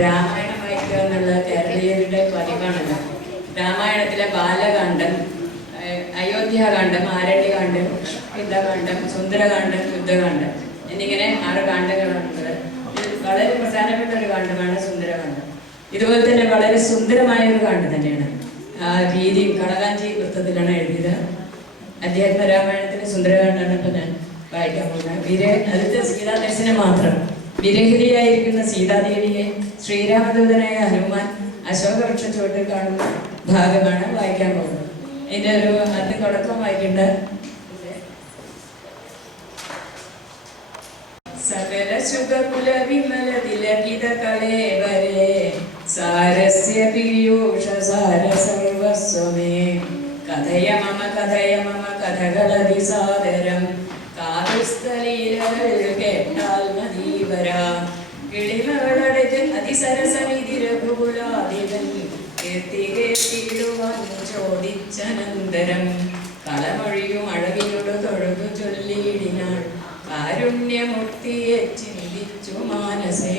രാമായണം വായിക്കുക എന്നുള്ള കേരളീയരുടെ പതിവാണല്ലോ. രാമായണത്തിലെ ബാലകാന്ഡം, അയോധ്യാകാന്ഡം, ആരണ്യകാന്ഡം, യുദ്ധകാന്ഡം, സുന്ദരകാന്ഡം, യുദ്ധകാന്ഡം എന്നിങ്ങനെ 6 കാണ്ഡങ്ങളാണുള്ളത്. വളരെ പ്രധാനപ്പെട്ട ഒരു കാണ്ഡമാണ് സുന്ദരകാന്ഡം. ഇതുപോലെ തന്നെ വളരെ സുന്ദരമായ ഒരു കാണ്ഡം തന്നെയാണ്. ആ രീതി കളകാഞ്ചി വൃത്തത്തിലാണ് എഴുതിയത്. അധ്യാത്മരാമായണത്തിലെ സുന്ദരകാന്ഡമാണ് ഇപ്പൊ ഞാൻ വായിക്കാൻ പോകുന്നത്. അതിലത്തെ സീതാദർശനം മാത്രം. വിരഹിതയായിരിക്കുന്ന സീതാദേവിയെ ശ്രീരാമദൂതനായ ഹനുമാൻ അശോകവൃക്ഷ ചുവട്ടിൽ കാണുന്ന ഭാഗമാണ് വായിക്കാൻ പോകുന്നത്. ഇതിന്റെ ഒരു ആദ്യ തുടക്കം വായിക്കേണ്ട. സകല ശുഭകുല വിമല തിലകിത കളേവരേ സാരസ്യ പീയൂഷ സാര സർവസ്വമേ കഥയ മമ കഥകളതി സാദരം കാതുസ്ഥലീലകൾ കേട്ടാൽ മതീവര കിളിമകളടത് അതിസരസമിതി രഘുകുലാദിവൻ കീർത്തി കേട്ടിടുവാൻ ചോദിച്ചനന്തരം കളമൊഴിയും അഴകിനോട് തൊഴുതു ചൊല്ലിയിടിനാൾ കാരുണ്യമുക്തിയെ ചിന്തിച്ചു മാനസേ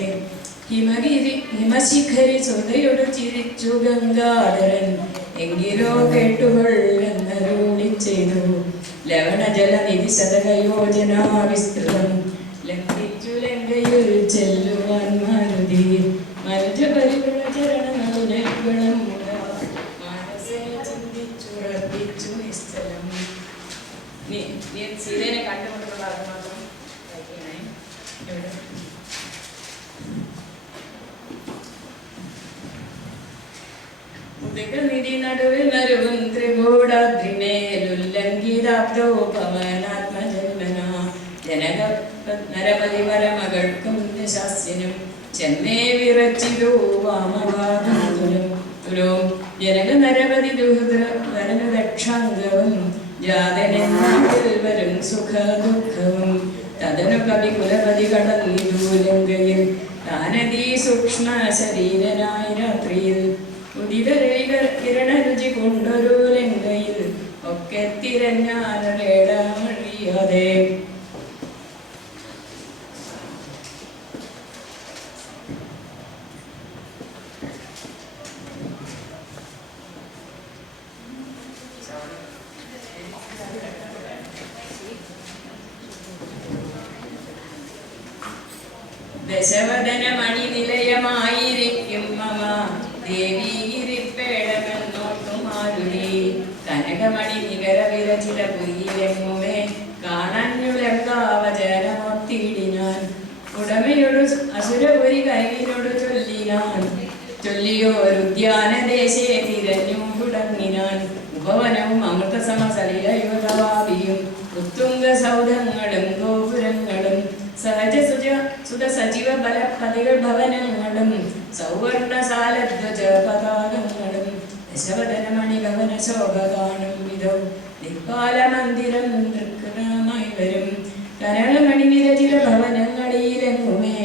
ഹിമശിഖരി സുതയോട് ചിരിച്ചു ഗംഗാധരൻ എങ്കിലോ കേട്ടുകൊള്ളെന്നരുളി ചെയ്തു ലവണജലനിധി ശതകയോജന വിസ്തൃതം ലംഘിച്ചു ലങ്കയിൽ ചെല്ലുവാൻ മാരുതി മരുജ പരിഗുണ ചരണങ്ങളും മനസ്സെ ചിന്തിച്ചുറപ്പിച്ചു നിശ്ചലം. സീതേനെ കണ്ടുകൊണ്ടുള്ള ഭാഗം മാത്രം വായിക്കണേ. ഇവിടെ നിധി നടുവിൽ മരുവും ത്രികൂടാദ്രിമേലുല്ലംഘിതാബ്ദോപമനാത്മജന്മന ജനക നരപതി വരമകൾക്കും ശാസ്യനും ചെന്നേ വിറച്ചിതു വാമഭാഗം തുലും ജനക നരപതി ദുഹൃതരനു രക്ഷാംഗവും ജാതനെന്നാട്ടിൽ വരും സുഖ ദുഃഖവും തദനു കവി കുലപതി കടന്നിലങ്കയിൽ താനതീ സൂക്ഷ്മ ശരീരനായ രാത്രിയിൽ കിരണരുചി കൊണ്ടൊരു ലങ്കയിൽ ഒക്കെ തിരഞ്ഞാലറിയാതെ ദശവദന മണി നിലയമായിരിക്കും മമ ദേവീഗിരിപ്പേടമെന്നോട്ടുമാരുടി കനകമണി നികര വിരചിത പുരിയിലെങ്ങുമേ കാണാഞ്ഞുലങ്കാവചനമൊത്തിയിടിനാൻ ഉടമയോട് അസുരപുരി കൈവിനോട് ചൊല്ലിയോരുദ്യാനദേശേ തിരഞ്ഞു തുടങ്ങിനാൻ ഉപവനവും അമൃതസമസലിലയുധവാദിയും ഉത്തുംഗ സൗധങ്ങളും ഗോപുരങ്ങളും സഹജ സുത സജീവ ബലപതികൾ ഭവനങ്ങളും സൗവർണസാലധ്വജ പതാകങ്ങളും ദശവദനമണി ഭവന ശോഭ കാണും വിധം ദിക്പാല മന്ദിരം ദൃക്തമായി വരും കനളമണി വിരചിത ഭവനങ്ങളിലെങ്ങുമേ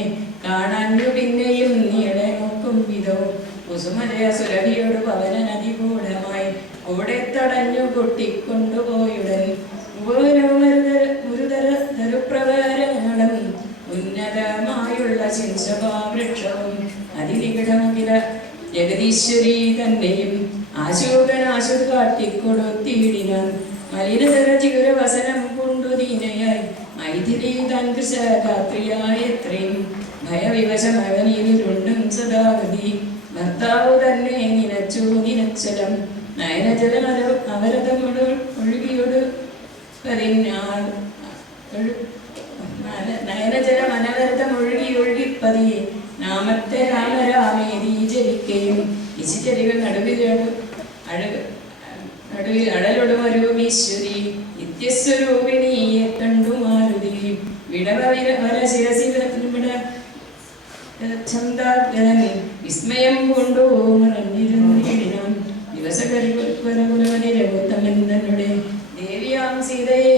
കാണാഞ്ഞു പിന്നെയും നീളെ നോക്കും വിധം കുസുമലയ സുരഭിയോട് പവന നദി കൂടമായി കൂടെ തടഞ്ഞു പൊട്ടിക്കൊണ്ടുപോയുടൻ ഗുരുതരപ്രകാരങ്ങളും ഉന്നതമായുള്ള ശിംശഭാവൃക്ഷവും അതിനികിടമകില ജഗദീശ്വരി തന്നെയും ആശോകനാശു കാട്ടിക്കൊടുത്തിയിടിനാൻ മലിനതര ചിഗുരവസനം കൊണ്ടു ദീനയായി മൈഥിലി തൻ കൃശകാത്രിയായത്രയും ഭയവിവശമവനിലുണ്ടും സദാഗതി ഭർത്താവു തന്നെ നിനച്ചലം നയനജലം അവരതമോട് ഒഴുകിയോട് നയനജലം അനവരതം ഒഴുകിപ്പതി നാമത്തെ രാമരാമേരി ജലിക്കയും ഇശിചരികൾ നടുവിൽ അടലൊടും ഒരുമീശ്വരി നിത്യസ്വരൂപിണിയെ കണ്ടു മാരുതി വിസ്മയം കൊണ്ടു മറഞ്ഞിരുന്നിടാം ദിവസകരുകുലവനിരവുത്തമെന്നുടെ ദേവിയാം സീതയെ